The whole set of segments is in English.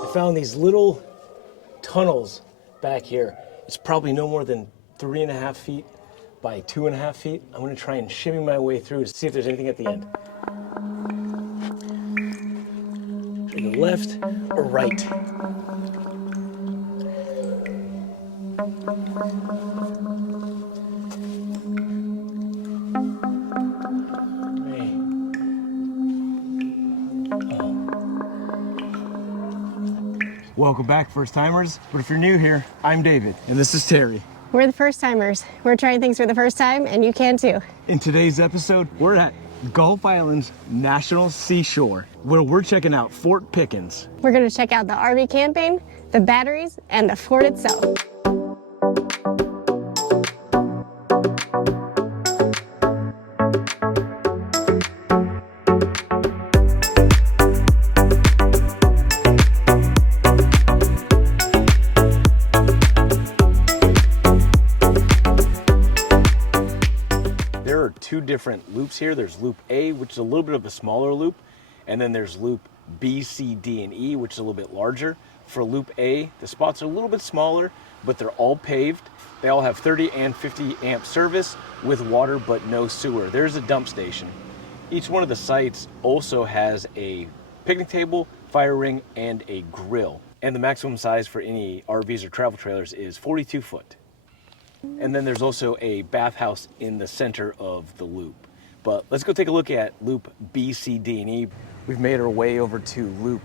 I found these little tunnels back here. It's probably no more than 3.5 feet by 2.5 feet. I'm gonna try and shimmy my way through to see if there's anything at the end. Either left or right. Welcome back, first timers. But if you're new here, I'm David, and this is Terry. We're the first timers. We're trying things for the first time, and you can too. In today's episode, we're at Gulf Islands National Seashore, where we're checking out Fort Pickens. We're going to check out the RV camping, the batteries, and the fort itself. Two different loops here. There's loop A, which is a little bit of a smaller loop, and then there's loop B, C, D, and E, which is a little bit larger. For loop A, the spots are a little bit smaller, but they're all paved. They all have 30 and 50 amp service with water but no sewer. There's a dump station. Each one of the sites also has a picnic table, fire ring, and a grill. And the maximum size for any RVs or travel trailers is 42 foot. And then there's also a bathhouse in the center of the loop. But let's go take a look at loop B, C, D, and E. We've made our way over to loop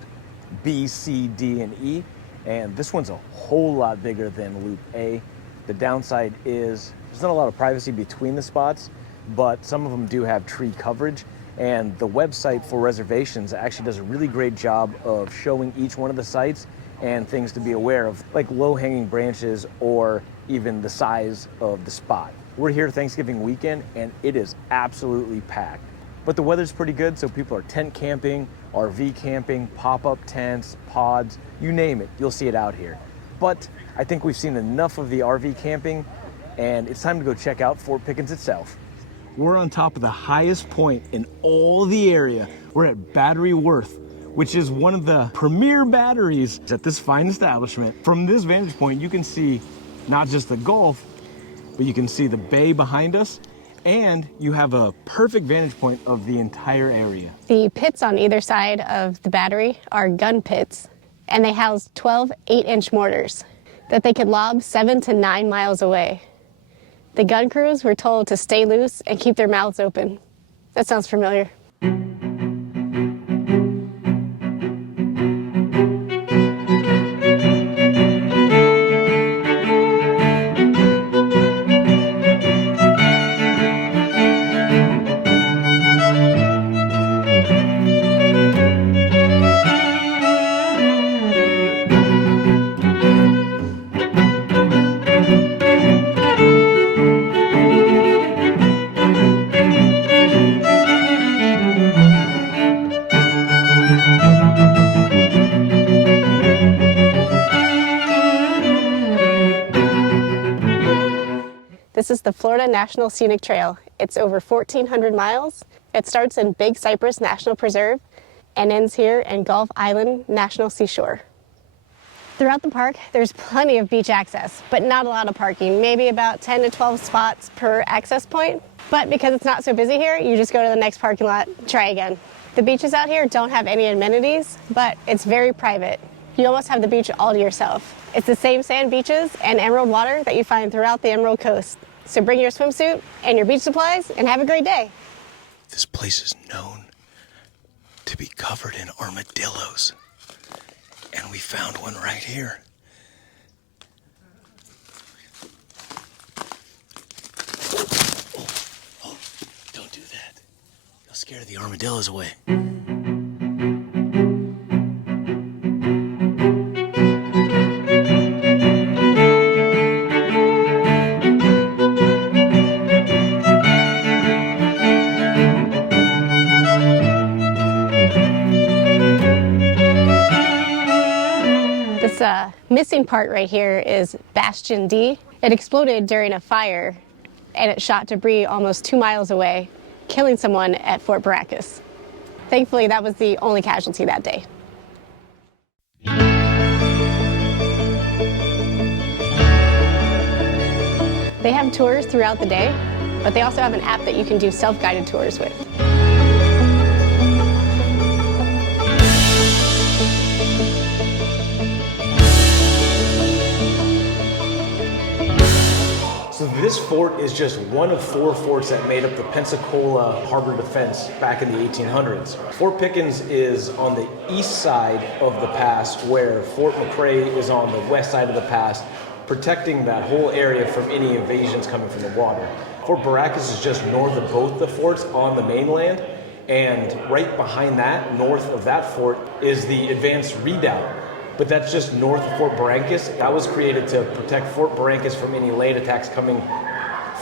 B, C, D, and E. And this one's a whole lot bigger than loop A. The downside is there's not a lot of privacy between the spots, but some of them do have tree coverage. And the website for reservations actually does a really great job of showing each one of the sites and things to be aware of, like low-hanging branches or even the size of the spot. We're here Thanksgiving weekend and it is absolutely packed. But the weather's pretty good, so people are tent camping, RV camping, pop-up tents, pods, you name it, you'll see it out here. But I think we've seen enough of the RV camping and it's time to go check out Fort Pickens itself. We're on top of the highest point in all the area. We're at Battery Worth, which is one of the premier batteries at this fine establishment. From this vantage point, you can see not just the Gulf, but you can see the bay behind us, and you have a perfect vantage point of the entire area. The pits on either side of the battery are gun pits, and they house 12 8-inch mortars that they could lob 7 to 9 miles away. The gun crews were told to stay loose and keep their mouths open. That sounds familiar. This is the Florida National Scenic Trail. It's over 1,400 miles. It starts in Big Cypress National Preserve and ends here in Gulf Island National Seashore. Throughout the park, there's plenty of beach access, but not a lot of parking, maybe about 10 to 12 spots per access point. But because it's not so busy here, you just go to the next parking lot, try again. The beaches out here don't have any amenities, but it's very private. You almost have the beach all to yourself. It's the same sand beaches and emerald water that you find throughout the Emerald Coast. So bring your swimsuit and your beach supplies and have a great day. This place is known to be covered in armadillos. And we found one right here. Oh, don't do that. You'll scare the armadillos away. Missing part right here is Bastion D. It exploded during a fire and it shot debris almost 2 miles away, killing someone at Fort Barrancas. Thankfully, that was the only casualty that day. They have tours throughout the day, but they also have an app that you can do self-guided tours with. So this fort is just one of 4 forts that made up the Pensacola Harbor defense back in the 1800s. Fort Pickens is on the east side of the pass, where Fort McRee is on the west side of the pass, protecting that whole area from any invasions coming from the water. Fort Barrancas is just north of both the forts on the mainland, and right behind that, north of that fort, is the advanced redoubt. But that's just north of Fort Barrancas. That was created to protect Fort Barrancas from any land attacks coming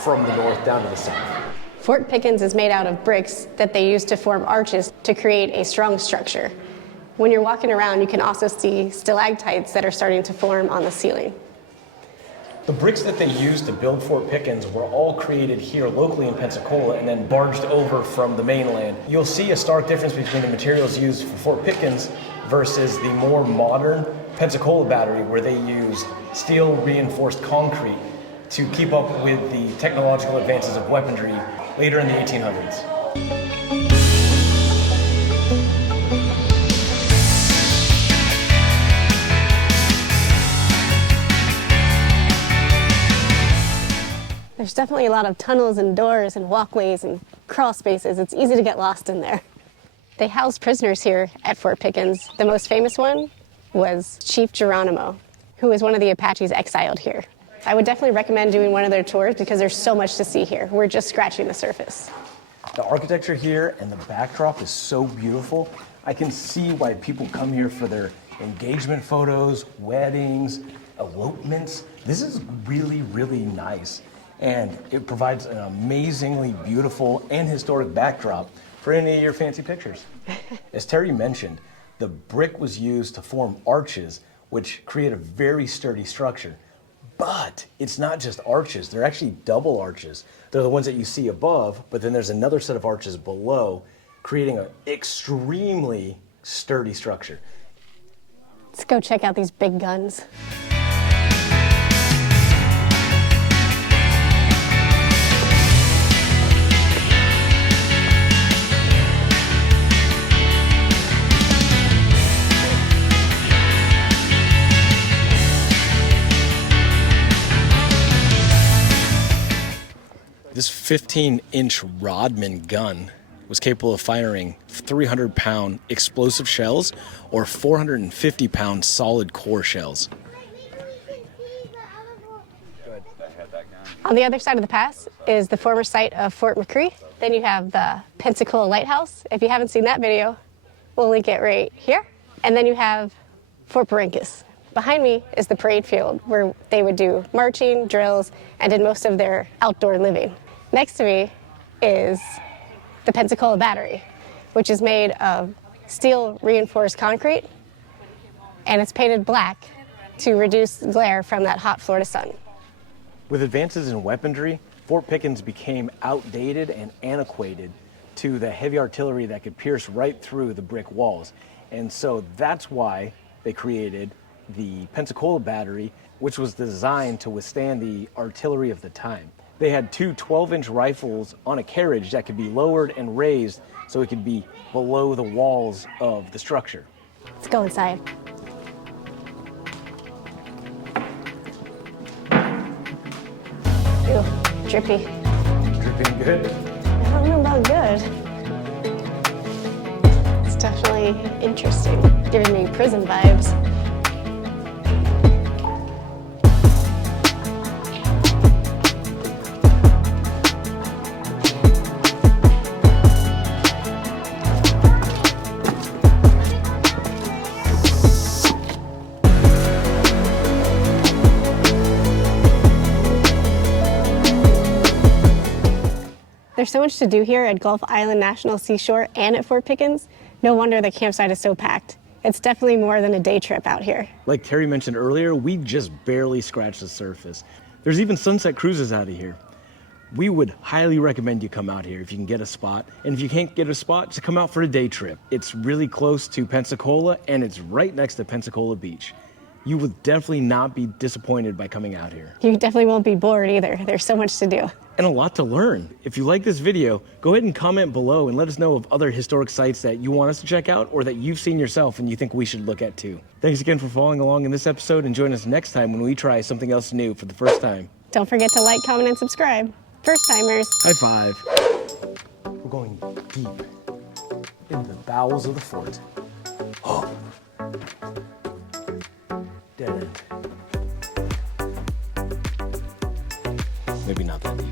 from the north down to the south. Fort Pickens is made out of bricks that they use to form arches to create a strong structure. When you're walking around, you can also see stalactites that are starting to form on the ceiling. The bricks that they used to build Fort Pickens were all created here locally in Pensacola and then barged over from the mainland. You'll see a stark difference between the materials used for Fort Pickens versus the more modern Pensacola battery, where they used steel reinforced concrete to keep up with the technological advances of weaponry later in the 1800s. There's definitely a lot of tunnels and doors and walkways and crawl spaces. It's easy to get lost in there. They house prisoners here at Fort Pickens. The most famous one was Chief Geronimo, who was one of the Apaches exiled here. I would definitely recommend doing one of their tours because there's so much to see here. We're just scratching the surface. The architecture here and the backdrop is so beautiful. I can see why people come here for their engagement photos, weddings, elopements. This is really, really nice. And it provides an amazingly beautiful and historic backdrop for any of your fancy pictures. As Terry mentioned, the brick was used to form arches, which create a very sturdy structure. But it's not just arches, they're actually double arches. They're the ones that you see above, but then there's another set of arches below, creating an extremely sturdy structure. Let's go check out these big guns. This 15-inch Rodman gun was capable of firing 300-pound explosive shells or 450-pound solid core shells. On the other side of the pass is the former site of Fort McRee. Then you have the Pensacola Lighthouse. If you haven't seen that video, we'll link it right here. And then you have Fort Barrancas. Behind me is the parade field where they would do marching, drills, and did most of their outdoor living. Next to me is the Pensacola Battery, which is made of steel reinforced concrete, and it's painted black to reduce glare from that hot Florida sun. With advances in weaponry, Fort Pickens became outdated and antiquated to the heavy artillery that could pierce right through the brick walls. And so that's why they created the Pensacola Battery, which was designed to withstand the artillery of the time. They had 2 12-inch rifles on a carriage that could be lowered and raised so it could be below the walls of the structure. Let's go inside. Ew, drippy. Dripping good? I don't know about good. It's definitely interesting, giving me prison vibes. There's so much to do here at Gulf Island National Seashore and at Fort Pickens. No wonder the campsite is so packed. It's definitely more than a day trip out here. Like Terry mentioned earlier, we just barely scratched the surface. There's even sunset cruises out of here. We would highly recommend you come out here if you can get a spot. And if you can't get a spot, just come out for a day trip. It's really close to Pensacola and it's right next to Pensacola Beach. You will definitely not be disappointed by coming out here. You definitely won't be bored either. There's so much to do. And a lot to learn. If you like this video, go ahead and comment below and let us know of other historic sites that you want us to check out or that you've seen yourself and you think we should look at too. Thanks again for following along in this episode, and join us next time when we try something else new for the first time. Don't forget to like, comment, and subscribe. First timers. High five. We're going deep in the bowels of the fort. Oh. Dead end. Maybe not that deep.